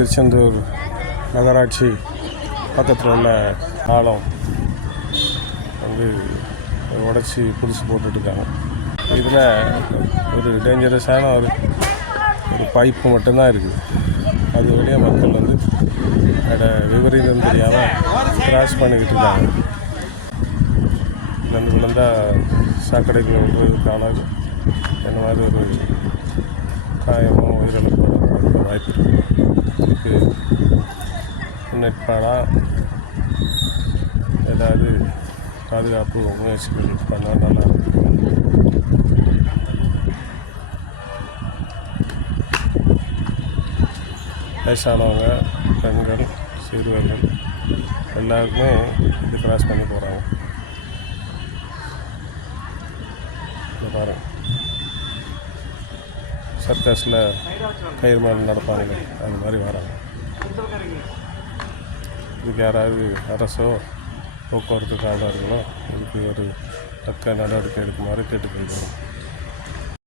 திருச்செந்தூர் நகராட்சி பக்கத்தில் உள்ள பாலம் வந்து உடச்சி புதுசு போட்டுட்ருக்காங்க இதில் ஒரு டேஞ்சரஸான ஒரு ஒரு பைப்பு மட்டும்தான் இருக்குது. அது வழியாக மக்கள் வந்து அதை விபரீதம் தெரியாமல் கிராஸ் பண்ணிக்கிட்டு இருக்காங்க. விழுந்து விழுந்தால் சாக்கடைக்குள்ள விடுறதுக்கான இந்த மாதிரி ஒரு காயம் உயிரிழப்போ நடக்கிறதுக்கு வாய்ப்பு இருக்குது இதுக்கு முன்னேற்பாடாக ஏதாவது பாதுகாப்பு முயற்சிகள் பண்ணால் நல்லா வயசானவங்க பெண்கள் சிறுவர்கள் எல்லாருக்குமே இது கிராஸ் பண்ணி போகிறாங்க பாருங்க. சர்க்கஸில் கயிறு மாதிரி நடப்பாங்க அது மாதிரி வராங்க. இதுக்கு யாராவது அரசோ போக்குவரத்து காவலர்களோ இதுக்கு ஒரு தக்க நடவடிக்கை எடுக்குமாறு கேட்டுக்கொள்கிறோம்.